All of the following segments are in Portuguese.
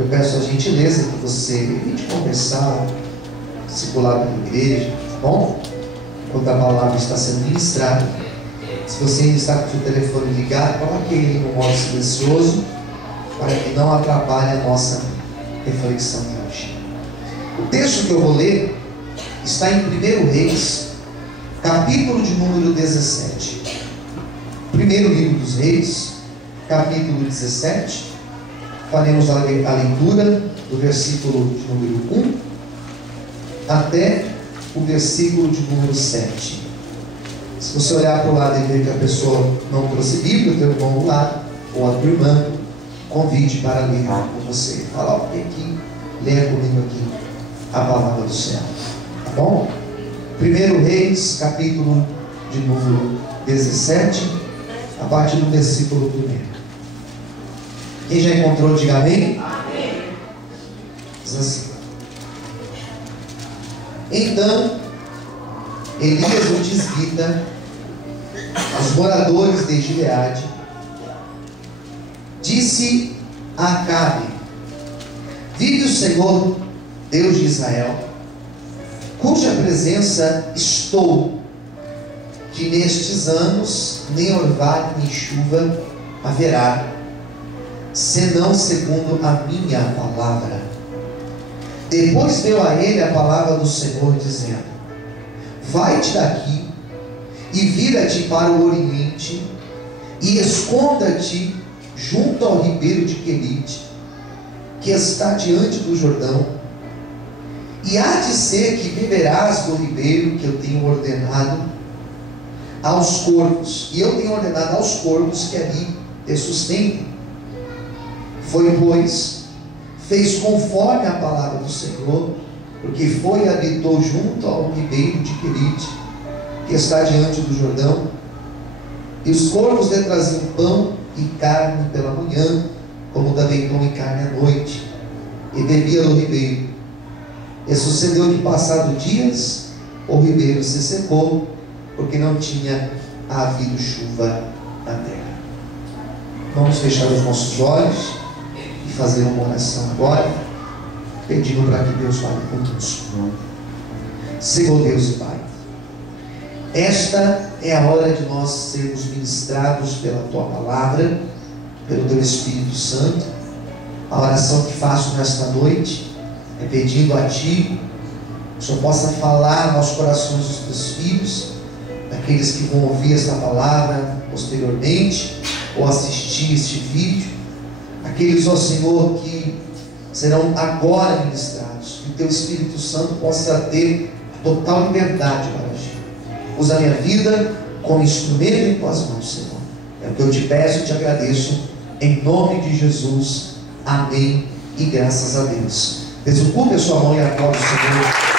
eu peço a gentileza que você evite conversar, circular pela igreja, tá bom? Enquanto a palavra está sendo ministrada. Se você ainda está com o seu telefone ligado, coloque ele no modo silencioso, para que não atrapalhe a nossa reflexão de hoje. O texto que eu vou ler está em 1 Reis, capítulo de número 17. Primeiro livro dos Reis, capítulo 17. Faremos a leitura do versículo de número 1 até o versículo de número 7. Se você olhar para o lado e ver que a pessoa não trouxe Bíblia, o teu irmão do lado, ou a tua irmã, convide para ler com você. Fala, ó, vem aqui, leia comigo aqui a palavra do céu. Tá bom? 1 Reis, capítulo de número 17, a partir do versículo 1. Quem já encontrou, diga amém. Amém. Diz assim: então Elias o tisbita, aos moradores de Gileade, disse a Acabe: vive o Senhor, Deus de Israel, cuja presença estou, que nestes anos nem orvalho nem chuva haverá, senão segundo a minha palavra. Depois veio a ele a palavra do Senhor, dizendo: vai-te daqui e vira-te para o oriente e esconda-te junto ao ribeiro de Querite, que está diante do Jordão, e há de ser que beberás do ribeiro que eu tenho ordenado aos corvos, e eu tenho ordenado aos corvos que ali te sustentem. Foi, pois, fez conforme a palavra do Senhor, porque foi e habitou junto ao ribeiro de Querite, que está diante do Jordão, e os corvos lhe traziam pão e carne pela manhã, como também pão e carne à noite, e bebia do ribeiro. E sucedeu que, passado dias, o ribeiro se secou, porque não tinha havido chuva na terra. Vamos fechar os nossos olhos e fazer uma oração agora, pedindo para que Deus fale conosco. Senhor Deus e Pai, esta é a hora de nós sermos ministrados pela Tua Palavra, pelo Teu Espírito Santo. A oração que faço nesta noite é pedindo a Ti que o Senhor possa falar aos corações dos Teus filhos, daqueles que vão ouvir esta palavra posteriormente, ou assistir este vídeo, aqueles, ó Senhor, que serão agora ministrados, que o Teu Espírito Santo possa ter total liberdade para agir. Usa a minha vida como instrumento em Tuas mãos, Senhor. É o que eu te peço e te agradeço, em nome de Jesus. Amém e graças a Deus. Desocupe a sua mão e aplaude o Senhor.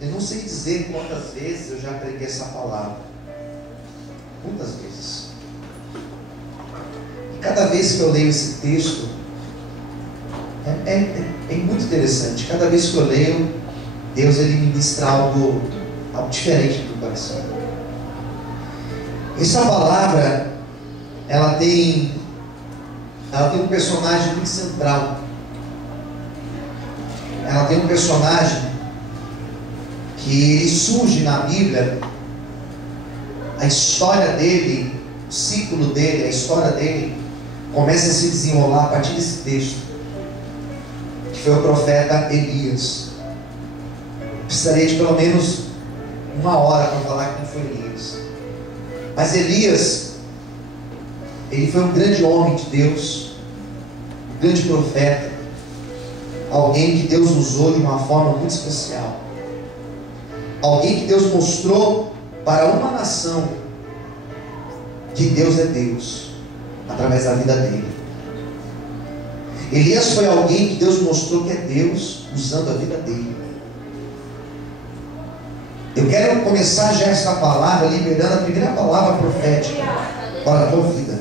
Eu não sei dizer quantas vezes eu já preguei essa palavra. Muitas vezes. E cada vez que eu leio esse texto, é muito interessante. Cada vez que eu leio, Deus ele ministra algo diferente do coração. Essa palavra, ela tem um personagem muito central. Ela tem um personagem que ele surge na Bíblia. A história dele, o ciclo dele, a história dele começa a se desenrolar a partir desse texto, que foi o profeta Elias. Precisaria de pelo menos uma hora para falar quem foi Elias. Mas Elias, ele foi um grande homem de Deus, um grande profeta, alguém que Deus usou de uma forma muito especial, alguém que Deus mostrou para uma nação que Deus é Deus, através da vida dele. Elias foi alguém que Deus mostrou que é Deus, usando a vida dele. Eu quero começar já essa palavra liberando a primeira palavra profética para a tua vida.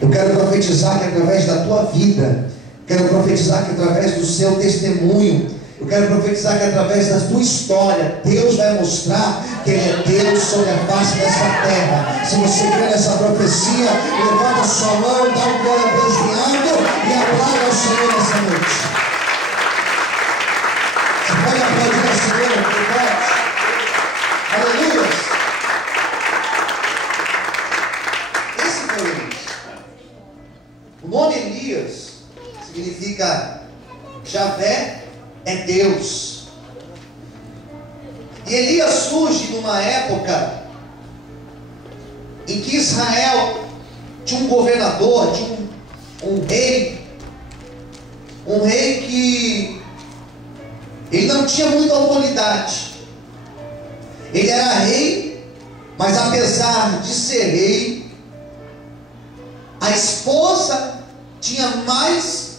Eu quero profetizar que através da tua vida, quero profetizar que através do seu testemunho, Eu quero profetizar que através da tua história, Deus vai mostrar que Ele é Deus sobre a face dessa terra. Se você crê nessa profecia, levanta sua mão, dá um glória a Deus bem alto e aplauda ao Senhor nessa noite. Você pode aplaudir ao Senhor, pode? Aleluia! Esse foi Elias. O nome Elias significa Javé é Deus. E Elias surge numa época em que Israel tinha um governador, tinha um rei que ele não tinha muita autoridade. Ele era rei, mas apesar de ser rei, a esposa tinha mais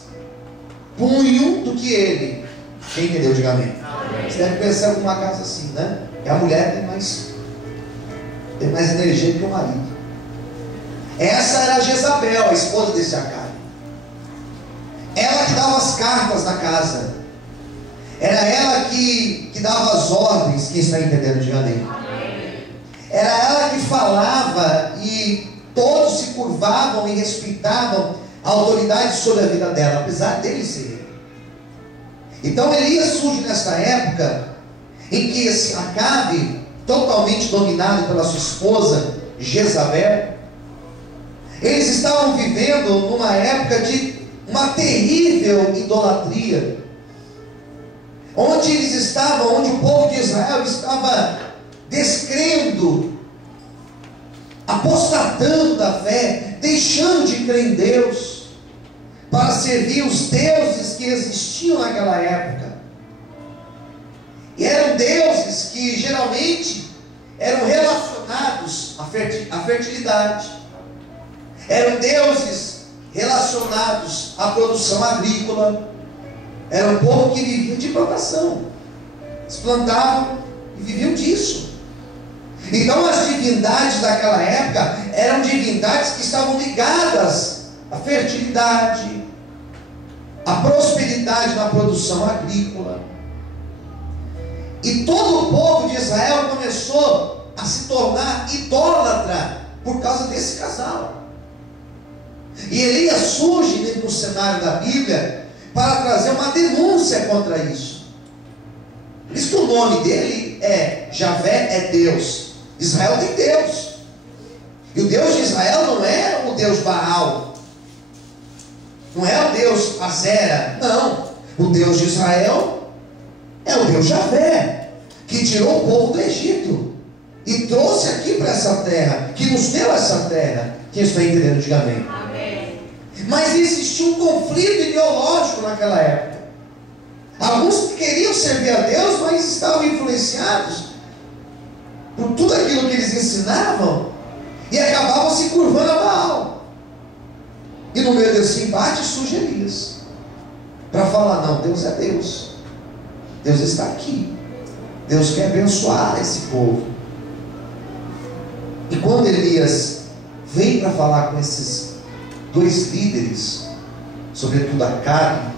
punho do que ele. Quem entendeu? Diga amém. Você deve pensar em uma casa assim, né? Que a mulher tem mais energia do que o marido. Essa era a Jezabel, a esposa desse Acabe. Ela que dava as cartas na casa. Era ela que dava as ordens. Quem está entendendo? Diga amém. Era ela que falava e todos se curvavam e respeitavam a autoridade sobre a vida dela, apesar dele ser rei. Então Elias surge nessa época em que esse Acabe, totalmente dominado pela sua esposa Jezabel, eles estavam vivendo numa época de uma terrível idolatria, onde eles estavam, onde o povo de Israel estava descrendo, apostatando da fé, deixando de crer em Deus, para servir os deuses que existiam naquela época. E eram deuses que geralmente eram relacionados à fertilidade, eram deuses relacionados à produção agrícola. Era um povo que vivia de plantação, eles plantavam e viviam disso. Então as divindades daquela época eram divindades que estavam ligadas à fertilidade, à prosperidade na produção agrícola. E todo o povo de Israel começou a se tornar idólatra por causa desse casal. E Elias surge no cenário da Bíblia para trazer uma denúncia contra isso. Por isso que o nome dele é Javé é Deus. Israel tem Deus. E o Deus de Israel não é o Deus Baal, não é o Deus Azera, não. O Deus de Israel é o Deus Javé, que tirou o povo do Egito e trouxe aqui para essa terra, que nos deu essa terra. Quem está entendendo? Diga amém. Amém. Mas existia um conflito ideológico naquela época. Alguns queriam servir a Deus, mas estavam influenciados por tudo aquilo que eles ensinavam e acabavam se curvando a Baal. E no meio desse embate surge Elias para falar: não, Deus é Deus, Deus está aqui, Deus quer abençoar esse povo. E quando Elias vem para falar com esses dois líderes, sobretudo Acabe,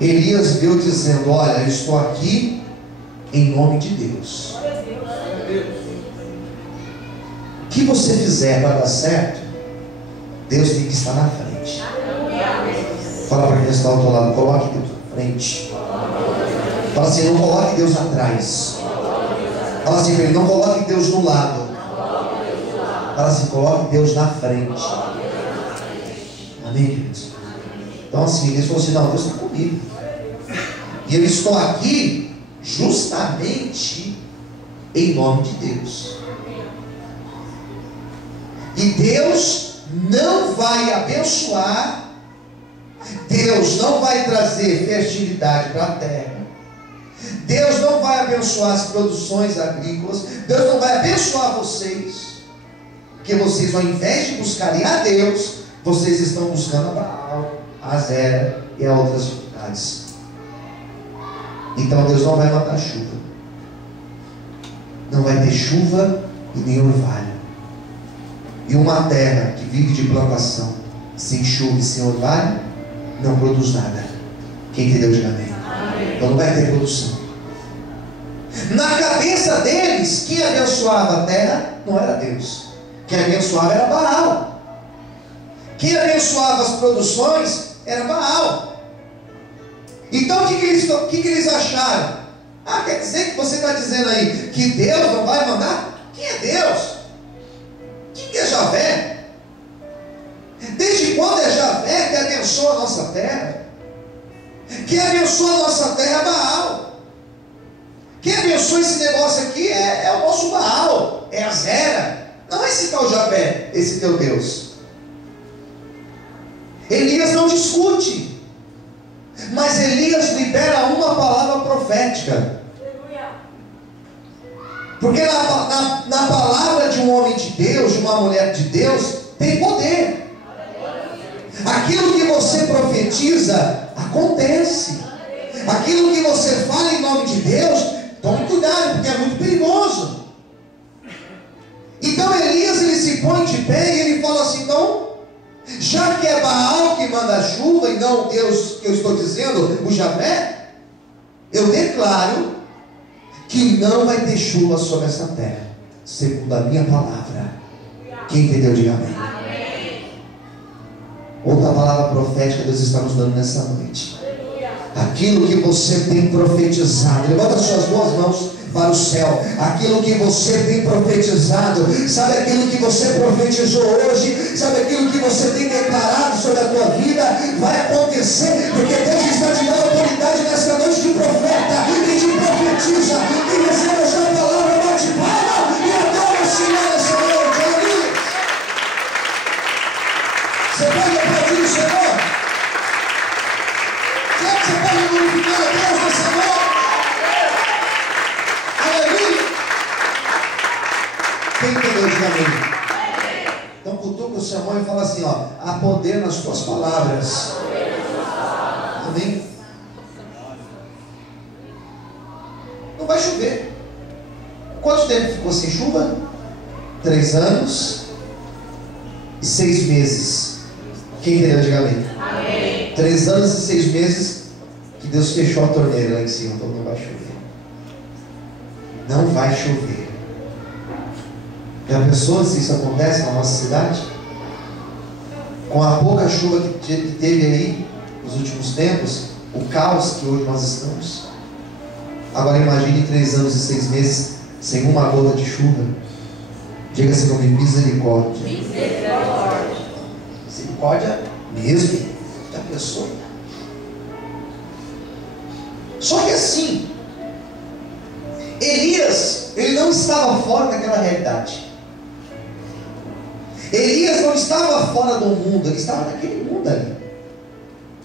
Elias veio dizendo: olha, eu estou aqui em nome de Deus. O que você fizer para dar certo, Deus tem que estar na frente. Fala para quem está ao teu lado: coloque Deus na frente. Fala assim: não coloque Deus atrás. Fala assim para ele: não coloque Deus no lado. Fala assim: coloque Deus na frente. Amém, queridos? Então assim, eles falaram assim: não, Deus está comigo, e eu estou aqui justamente em nome de Deus. E Deus não vai abençoar, Deus não vai trazer fertilidade para a terra, Deus não vai abençoar as produções agrícolas, Deus não vai abençoar vocês, porque vocês, ao invés de buscarem a Deus, vocês estão buscando a Baal, a Azera e a outras divindades. Então Deus não vai mandar chuva, não vai ter chuva e nem orvalho. E uma terra que vive de plantação, sem chuva e sem orvalho, não produz nada. Quem entendeu, diga amém. Então não vai ter produção. Na cabeça deles, quem abençoava a terra não era Deus. Quem abençoava era Baal. Quem abençoava as produções era Baal. Então o que eles acharam? Ah, quer dizer que você está dizendo aí que Deus não vai mandar? Quem é Deus? Quem é Javé? Desde quando é Javé que abençoa a nossa terra? Quem abençoa a nossa terra é Baal. Quem abençoa esse negócio aqui é o nosso Baal, é a Zera. Não é esse tal Javé, esse teu Deus. Elias não discute, mas Elias libera uma palavra profética. Porque na palavra de um homem de Deus, de uma mulher de Deus, tem poder. Aquilo que você profetiza, acontece. Aquilo que você fala em nome de Deus, tome cuidado, porque é muito perigoso. Então Elias, ele se põe de pé e ele fala assim: então, já que é Baal que manda a chuva e não Deus que eu estou dizendo, o Javé, eu declaro que não vai ter chuva sobre essa terra, segundo a minha palavra. Quem entendeu, diga amém. Outra palavra profética Deus está nos dando nessa noite. Aquilo que você tem profetizado, levanta as suas duas mãos para o céu. Aquilo que você tem profetizado, sabe aquilo que você profetizou hoje, sabe aquilo que você tem declarado sobre a tua vida, vai acontecer, porque Deus está te dando autoridade nessa noite de profeta e de profetiza. E receba essa palavra, bate palma e adora o Senhor essa noite. Aleluia. Você pode aplaudir o Senhor? Você pode glorificar a Deus nessa noite? Aleluia! Quem entendeu, diga amém. Então cutuca o seu irmão e fala assim: ó, há poder nas tuas palavras. Amém? Não vai chover. Quanto tempo ficou sem chuva? 3 anos e 6 meses. Quem entendeu, diga amém. 3 anos e 6 meses que Deus fechou a torneira lá em cima, então não vai chover. Não vai chover. Já pensou se isso acontece na nossa cidade? Com a pouca chuva que teve aí nos últimos tempos, o caos que hoje nós estamos. Agora imagine 3 anos e 6 meses sem uma gota de chuva. Diga-se comigo: misericórdia. Misericórdia mesmo. Já pensou? Só que assim, Elias, ele não estava fora daquela realidade. Elias não estava fora do mundo, ele estava naquele mundo ali.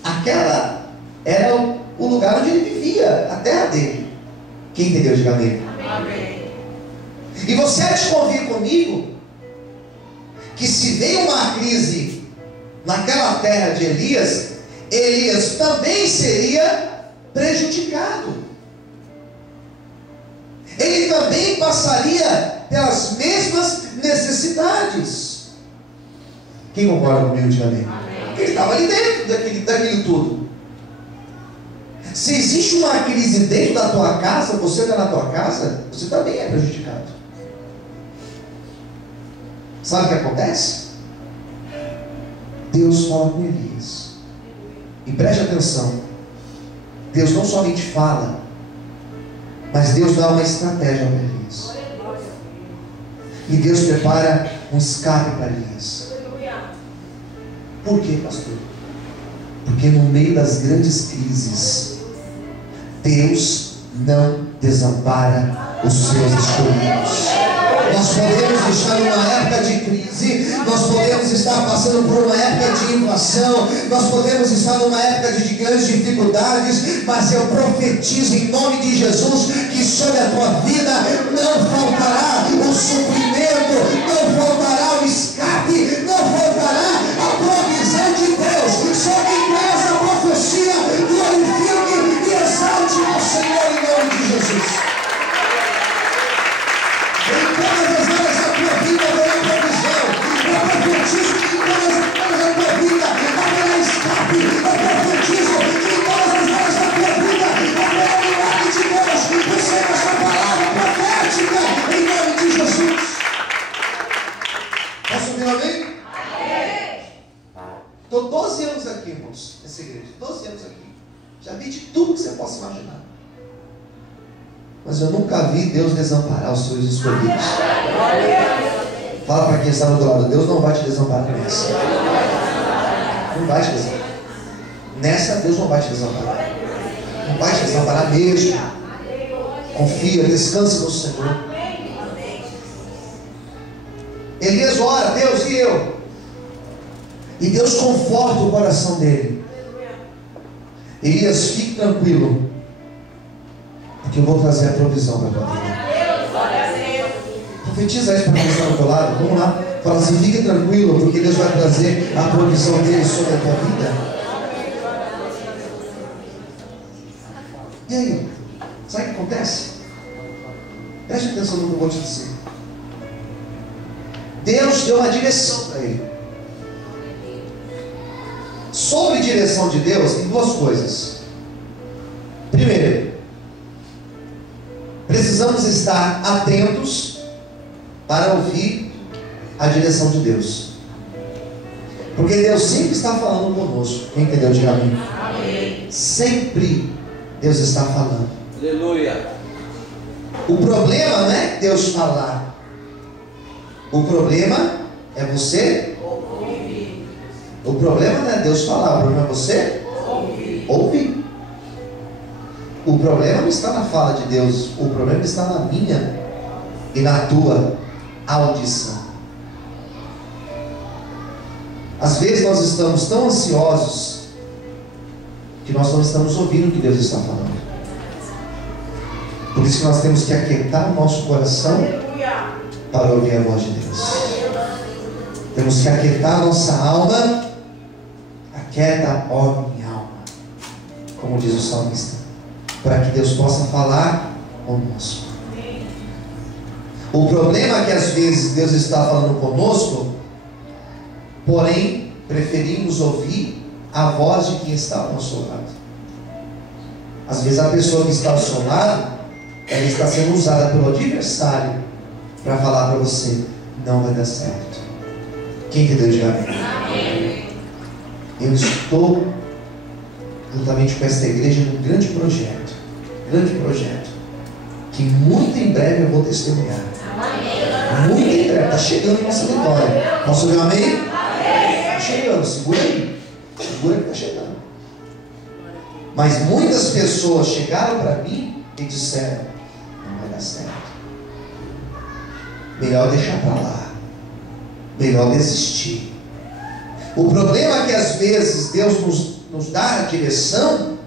Aquela era o lugar onde ele vivia, a terra dele. Quem entendeu, diga amém. Amém. E você há de convir comigo que se veio uma crise naquela terra de Elias, Elias também seria prejudicado. Ele também passaria pelas mesmas necessidades. Quem concorda comigo, diga amém? Porque ele estava ali dentro daquilo tudo. Se existe uma crise dentro da tua casa, você está na tua casa, você também é prejudicado. Sabe o que acontece? Deus fala com Elias. E preste atenção. Deus não somente fala, mas Deus dá uma estratégia para Elias. E Deus prepara um escape para Elias. Por quê, pastor? Porque no meio das grandes crises, Deus não desampara os seus escolhidos. Nós podemos estar numa época de crise, nós podemos estar passando por uma época de inflação, nós podemos estar numa época de grandes dificuldades, mas eu profetizo em nome de Jesus que sobre a tua vida não faltará o suprimento, não faltará o escape, não faltará a provisão de Deus. Só quem crê essa profecia, glorifique e exalte ao Senhor em nome de Jesus. Em todas as áreas da tua vida haverá provisão. Eu profetizo que em todas as áreas da tua vida haverá escape. Eu profetizo que em todas as áreas da tua vida haverá posso imaginar. Mas eu nunca vi Deus desamparar os seus escolhidos. Fala para quem está do outro lado: Deus não vai te desamparar nessa. Não vai te desamparar. Nessa, Deus não vai te desamparar. Não vai te desamparar mesmo. Confia, descansa no Senhor. Elias ora: Deus, e eu? E Deus conforta o coração dele. Elias, fique tranquilo, porque eu vou trazer a provisão para a tua vida. Profetiza isso para quem está do teu lado. Vamos lá. Fala assim: fique tranquilo, porque Deus vai trazer a provisão dele sobre a tua vida. E aí? Sabe o que acontece? Preste atenção no que eu vou te dizer. Deus deu uma direção para ele. Sobre direção de Deus, tem duas coisas. Primeiro, precisamos estar atentos para ouvir a direção de Deus. Porque Deus sempre está falando conosco. Quem entendeu? Diga amém. Amém. Sempre Deus está falando. Aleluia. O problema não é Deus falar. O problema é você ouvir. O problema não é Deus falar. O problema é você ouvir. O problema não está na fala de Deus. O problema está na minha e na tua audição. Às vezes nós estamos tão ansiosos que nós não estamos ouvindo o que Deus está falando. Por isso que nós temos que aquietar o nosso coração para ouvir a voz de Deus. Temos que aquietar a nossa alma. Aquieta, ó minha alma, como diz o salmista, para que Deus possa falar conosco. O problema é que às vezes Deus está falando conosco, porém preferimos ouvir a voz de quem está ao nosso lado. Às vezes a pessoa que está ao seu lado, ela está sendo usada pelo adversário para falar para você: não vai dar certo. Quem entendeu? Diga amém. Eu estou juntamente com esta igreja num grande projeto, que muito em breve eu vou testemunhar. Muito em breve, está chegando nossa vitória. Posso ouvir um amém? Está chegando, segura aí, segura que está chegando. Mas muitas pessoas chegaram para mim e disseram: não vai dar certo, melhor deixar para lá, melhor desistir. O problema é que às vezes Deus nos dá a direção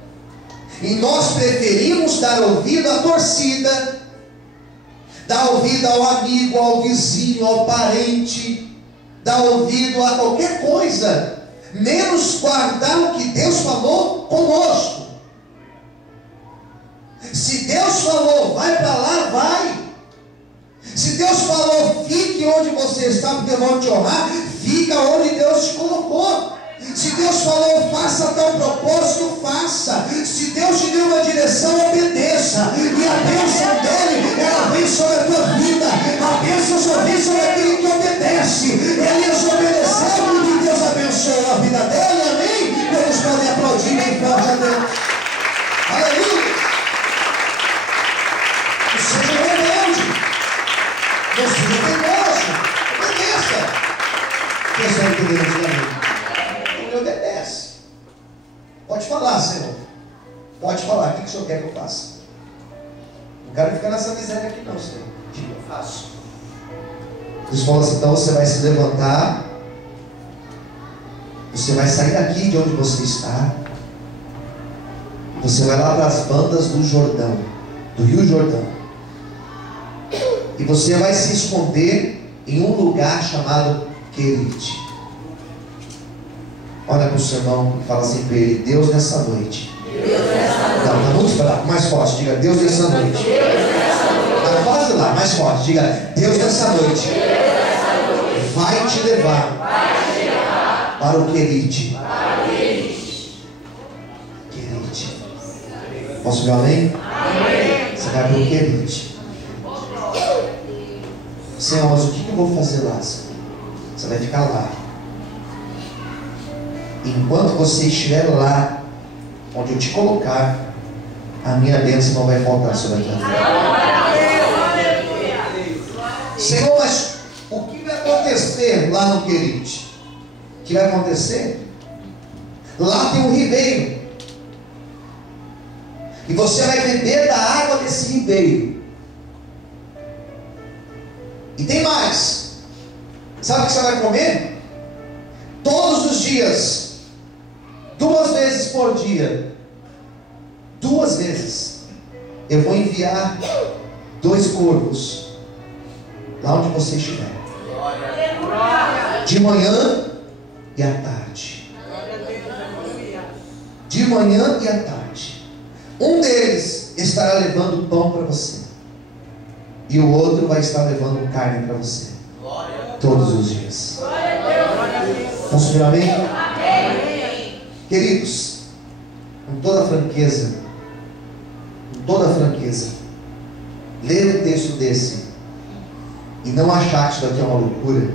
e nós preferimos dar ouvido à torcida, dar ouvido ao amigo, ao vizinho, ao parente, dar ouvido a qualquer coisa, menos guardar o que Deus falou conosco. Se Deus falou, vai para lá, vai. Se Deus falou, fique onde você está, porque eu vou te honrar, fica onde Deus te colocou. Se Deus falou, faça tal propósito, faça. Se Deus te deu uma direção, obedeça. E a bênção dele, ela vem sobre a tua vida. A bênção só vem sobre aquele que obedece. Elias obedeceu e Deus abençoou a vida dele, amém? Eles podem aplaudir bem forte a Deus. Aleluia. Seja rebelde, não seja teimoso, obedeça. Quem sabe que Deus ama? Ele obedece. Pode falar, Senhor. Pode falar. O que o Senhor quer que eu faça? Não quero ficar nessa miséria aqui não, Senhor. O que eu faço? Deus fala assim: então você vai se levantar, você vai sair daqui de onde você está, você vai lá para as bandas do Jordão, do Rio Jordão, e você vai se esconder em um lugar chamado Querite. Olha para o seu irmão e fala assim para ele: Deus nessa noite. Não, está muito fraco, mais forte, diga: Deus nessa noite. Está quase lá, mais forte, diga: Deus nessa noite vai te levar para o Querite. Querite. Posso ver além? Você vai para o Querite. Senhor, mas o que eu vou fazer lá, Senhor? Você vai ficar lá. Enquanto você estiver lá, onde eu te colocar, a minha bênção não vai faltar sobre a tua vida. Senhor, mas o que vai acontecer lá no Querite? O que vai acontecer? Lá tem um ribeiro. E você vai beber da água desse ribeiro. E tem mais. Sabe o que você vai comer? Todos os dias, 2 vezes por dia, 2 vezes, eu vou enviar 2 corvos lá onde você estiver, de manhã e à tarde. De manhã e à tarde. Um deles estará levando pão para você, e o outro vai estar levando carne para você, todos os dias. Vamos subir, amém? Queridos, com toda franqueza, ler um texto desse e não achar que isso daqui é uma loucura,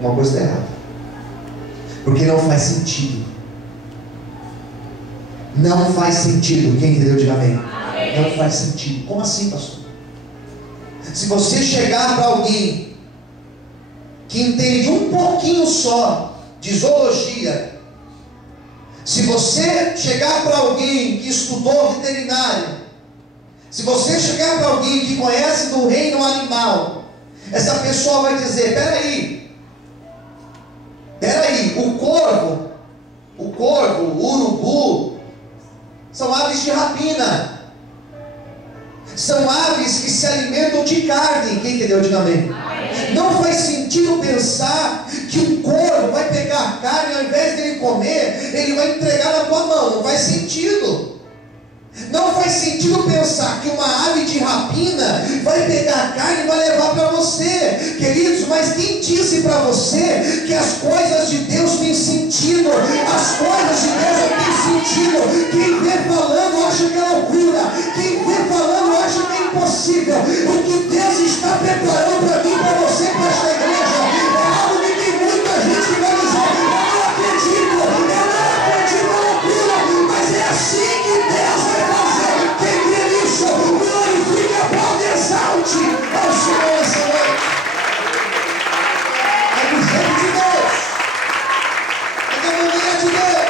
uma coisa está errada, porque não faz sentido. Não faz sentido. Quem entendeu, diga amém. Não faz sentido. Como assim, pastor? Se você chegar para alguém que entende um pouquinho só de zoologia, se você chegar para alguém que estudou veterinário, se você chegar para alguém que conhece do reino animal, essa pessoa vai dizer: peraí, o corvo, o urubu, são aves de rapina. São aves que se alimentam de carne. Quem entendeu, diga amém. Não faz sentido pensar que o corvo vai pegar a carne, ao invés dele comer, ele vai entregar na tua mão. Não faz sentido. Não faz sentido pensar que uma ave de rapina vai pegar a carne e vai levar para você. Queridos, mas quem disse para você que as coisas de Deus têm sentido? As coisas de Deus não têm sentido. Quem vê falando acha que é loucura. Quem vê falando acha que é impossível. O que Deus está preparando para mim e para você, para esta igreja, é algo que tem muita gente que vai dizer: eu não acredito, é loucura, mas é assim que Deus vai fazer. Quem crê nisso, glorifique, aplaude, exalte ao Senhor essa noite. É do jeito de Deus, é da maneira de Deus.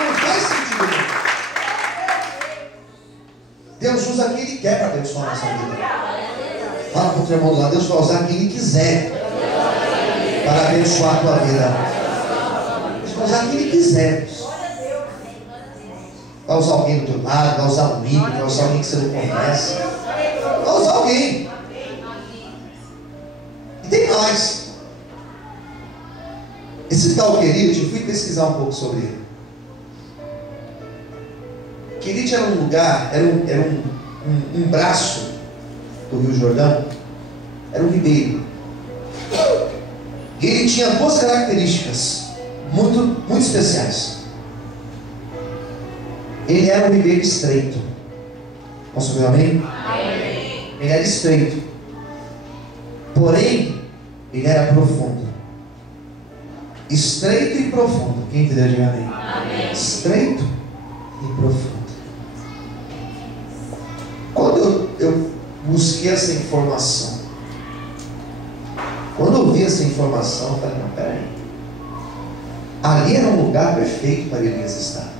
Não faz sentido. Deus usa quem Ele quer para abençoar a nossa vida. Fala para o teu irmão do lado: Deus vai usar quem Ele quiser para abençoar a tua vida. Deus vai usar quem Ele quiser. Vai usar alguém do teu lado, vai usar um ímpio, vai usar alguém que você não conhece, vai usar alguém. E tem mais. Esse tal Querite, eu fui pesquisar um pouco sobre ele. Querite era um lugar, era um braço do Rio Jordão, era um ribeiro. E ele tinha 2 características muito especiais. Ele era um ribeiro estreito. Posso ouvir amém? Amém? Ele era estreito, porém ele era profundo. Estreito e profundo. Quem entendeu, diga amém. Amém. Estreito e profundo. Quando eu busquei essa informação, quando eu vi essa informação, eu falei: não, peraí, ali era um lugar perfeito para Elias estar.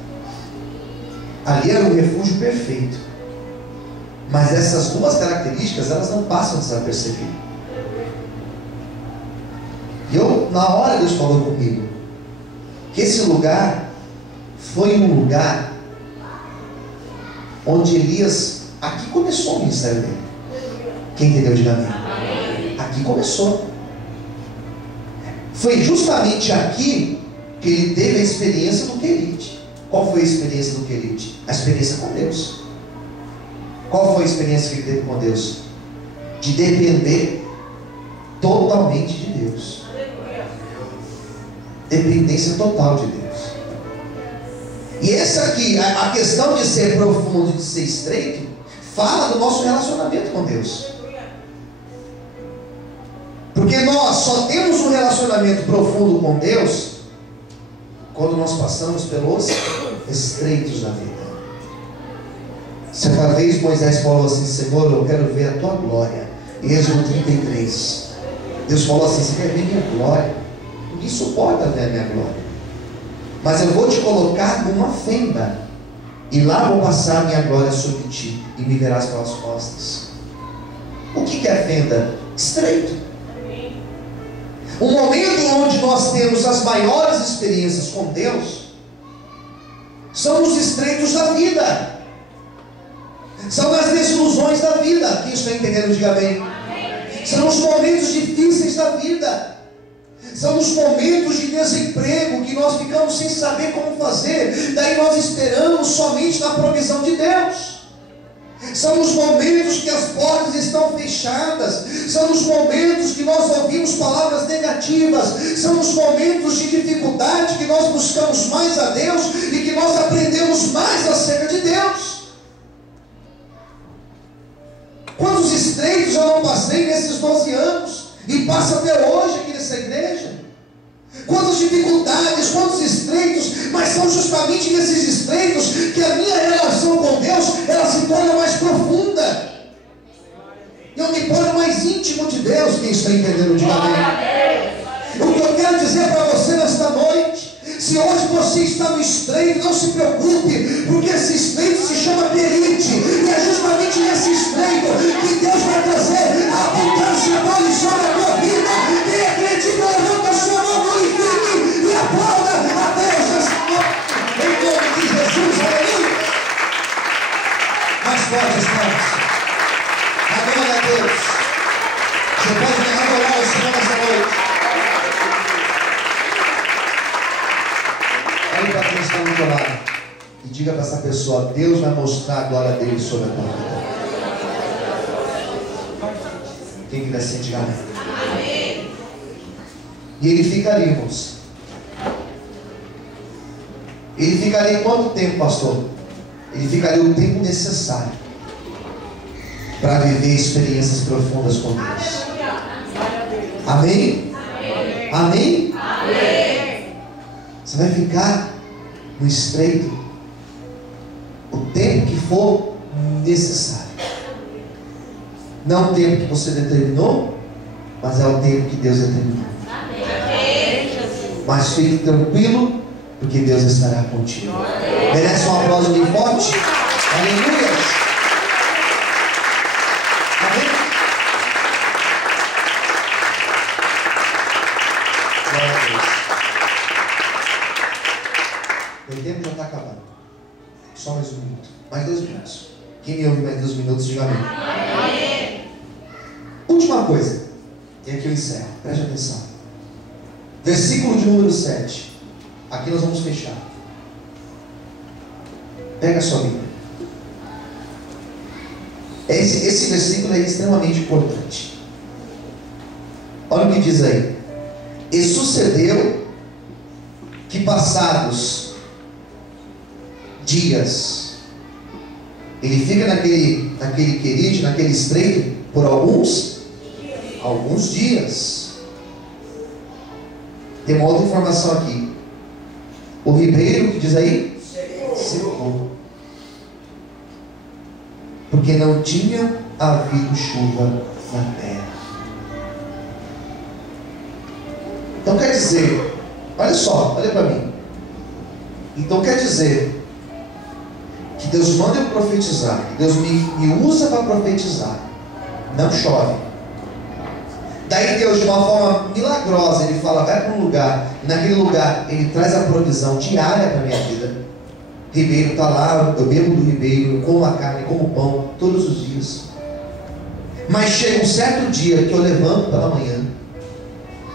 Ali era um refúgio perfeito. Mas essas 2 características, elas não passam desapercebidas. E na hora Deus falou comigo que esse lugar foi um lugar onde Elias, aqui começou o ministério dele. Quem entendeu, diga amém. Aqui começou. Foi justamente aqui que ele teve a experiência do Querite. Qual foi a experiência do Querite? A experiência com Deus. Qual foi a experiência que ele teve com Deus? De depender totalmente de Deus. Dependência total de Deus. E essa aqui, a questão de ser profundo e de ser estreito, fala do nosso relacionamento com Deus. Porque nós só temos um relacionamento profundo com Deus quando nós passamos pelos estreitos da vida. Certa vez Moisés falou assim: Senhor, eu quero ver a tua glória. Em Êxodo 33, Deus falou assim: você quer ver minha glória? Ninguém suporta ver a minha glória, mas eu vou te colocar numa fenda, e lá vou passar a minha glória sobre ti, e me verás pelas costas. O que é fenda? Estreito. Um momento onde nós temos as maiores experiências com Deus são os estreitos da vida, são as desilusões da vida. Quem está entendendo, diga amém. São os momentos difíceis da vida, são os momentos de desemprego que nós ficamos sem saber como fazer, daí nós esperamos somente na provisão de Deus. São os momentos que as portas estão fechadas, são os momentos que nós ouvimos palavras negativas, são os momentos de dificuldade que nós buscamos mais a Deus e que nós aprendemos mais acerca de Deus. Quantos estreitos eu não passei nesses 12 anos e passo até hoje aqui nessa igreja? Quantas dificuldades, quantos estreitos, mas são justamente nesses estreitos que a minha relação com Deus, ela se torna mais profunda. Eu me torno mais íntimo de Deus. Quem está entendendo, diga amém. O que eu quero dizer para você nesta noite: se hoje você está no estreito, não se preocupe, porque esse estreito se chama perite, e é justamente nesse estreito que Deus vai trazer a abundância dele sobre a tua vida. Quem acredita, levanta a sua mão e aplauda a Deus nessa noite, em nome de Jesus. Aleluia. Mais forte as mãos. Adora a Deus. Você pode me adorar o Senhor nessa noite. Olhe para quem está no teu lado e diga para essa pessoa: Deus vai mostrar a glória dele sobre a tua vida. Quem quiser sentir, diga amém. E ele ficaria, irmãos. Ele ficaria quanto tempo, pastor? Ele ficaria o tempo necessário para viver experiências profundas com Deus. Amém? Amém? Amém? Você vai ficar no estreito o tempo que for necessário. Não o tempo que você determinou, mas é o tempo que Deus determinou. Mas fique tranquilo, porque Deus estará contigo. Merece um aplauso bem forte? Aleluia! Amém? Glória a Deus. Meu tempo já está acabando. Só mais um minuto. Mais 2 minutos. Quem me ouve mais 2 minutos, diga amém. Amém. Última coisa, e aqui eu encerro. Preste atenção. Versículo de número 7. Aqui nós vamos fechar. Pega a sua Bíblia. Esse versículo é extremamente importante. Olha o que diz aí. E sucedeu que passados dias, ele fica naquele querite, naquele estreito por alguns dias. Tem uma outra informação aqui. O ribeiro, que diz aí? Secou. Porque não tinha havido chuva na terra. Então quer dizer, olha só, olha para mim. Então quer dizer que Deus manda eu profetizar, que Deus me usa para profetizar. Não chove. Daí Deus, de uma forma milagrosa, Ele fala: vai para um lugar, e naquele lugar Ele traz a provisão diária para a minha vida. Ribeiro está lá, eu bebo do ribeiro, eu como a carne, como pão, todos os dias. Mas chega um certo dia que eu levanto pela manhã,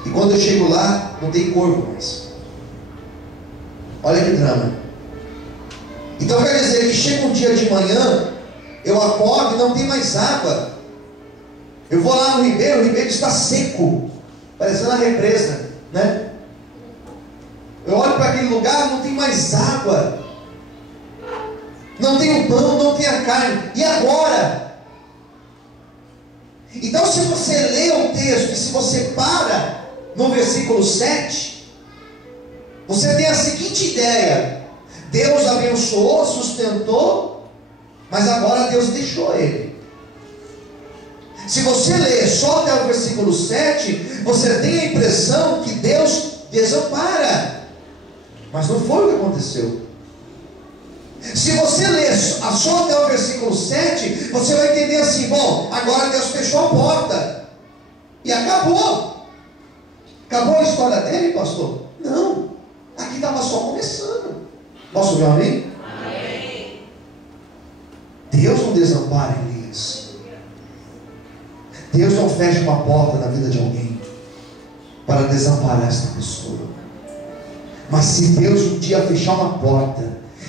e quando eu chego lá, não tem corvo mais. Olha que drama. Então quer dizer que chega um dia de manhã, eu acordo e não tem mais água. Eu vou lá no ribeiro, o ribeiro está seco, parecendo a represa, né? Eu olho para aquele lugar, não tem mais água, não tem o pão, não tem a carne. E agora? Então, se você lê o texto e se você para no versículo 7, você tem a seguinte ideia: Deus abençoou, sustentou, mas agora Deus deixou ele. Se você ler só até o versículo 7, você tem a impressão que Deus desampara, mas não foi o que aconteceu. Se você ler só até o versículo 7, você vai entender assim: bom, agora Deus fechou a porta e acabou. Acabou a história dele, pastor? Não, aqui estava só começando. Posso ouvir um amém? Amém. Deus não desampara Elias. Deus não fecha uma porta na vida de alguém para desamparar esta pessoa. Mas se Deus um dia fechar uma porta,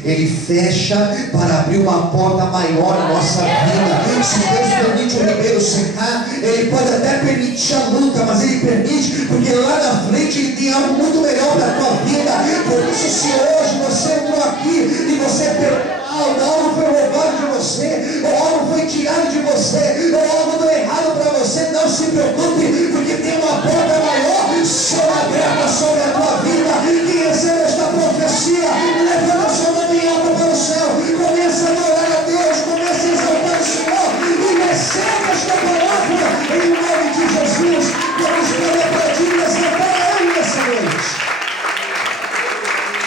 Ele fecha para abrir uma porta maior na nossa vida. Se Deus permite o ribeiro secar, Ele pode até permitir a luta, mas Ele permite, porque lá na frente Ele tem algo muito melhor para a tua vida. Por isso, se hoje você entrou aqui e você perdeu algo, foi roubado de você, ou algo foi tirado de você, ou algo deu errado para você, não se preocupe, porque tem uma porta maior sendo aberta sobre a tua vida. Quem recebe esta profecia, levanta a sua mão bem alta para o céu, começa a adorar a Deus, começa a exaltar o Senhor e recebe esta palavra em nome de Jesus. Vamos querer para ti e exaltar Ele nessa noite.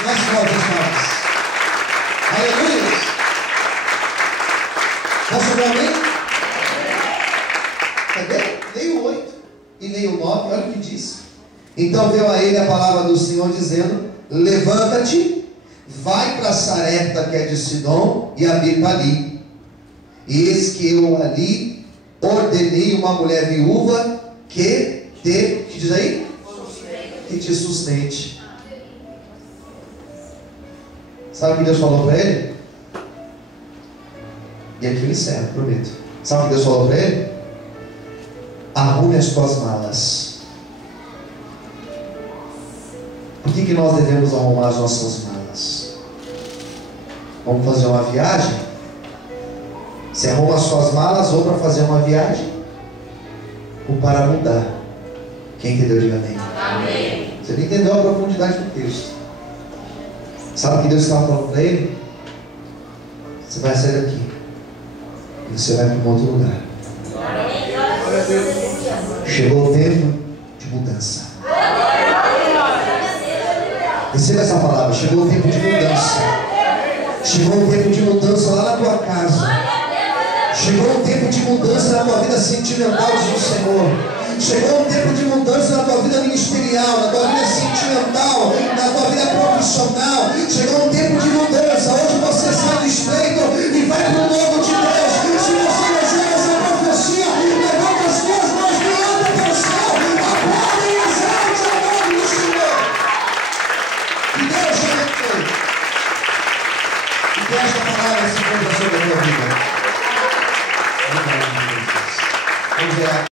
Mais forte, irmãos. Aleluia. Posso ver amém? Cadê? Leia o 8 e leia o 9, olha o que diz. Então veio a ele a palavra do Senhor dizendo: levanta-te, vai para Sarepta, que é de Sidom, e habita ali. E eis que eu ali ordenei uma mulher viúva que diz aí? Que te sustente. Sabe o que Deus falou para ele? E aqui eu encerro, prometo. Sabe o que Deus falou para ele? Arrume as tuas malas. Por que nós devemos arrumar as nossas malas? Vamos fazer uma viagem? Você arruma as suas malas ou para fazer uma viagem, ou para mudar. Quem entendeu, diga amém. Amém. Você não entendeu a profundidade do texto. Sabe o que Deus estava falando para ele? Você vai sair daqui e você vai para um outro lugar. Chegou o tempo de mudança. Receba essa palavra. Chegou o tempo de mudança. Chegou o tempo de mudança lá na tua casa. Chegou o tempo de mudança na tua vida sentimental, diz o Senhor. Chegou um tempo de mudança na tua vida ministerial, na tua vida sentimental, na tua vida profissional. Chegou um tempo de mudança. Hoje você sai do estreito e vai para o novo de Deus. Se você recebe essa profecia, levanta as tuas mãos bem alta para o céu, aplaude e exalte o nome do Senhor. Que Deus te abençoe. E que esta palavra se cumpra sobre a tua vida. Vamos gerar.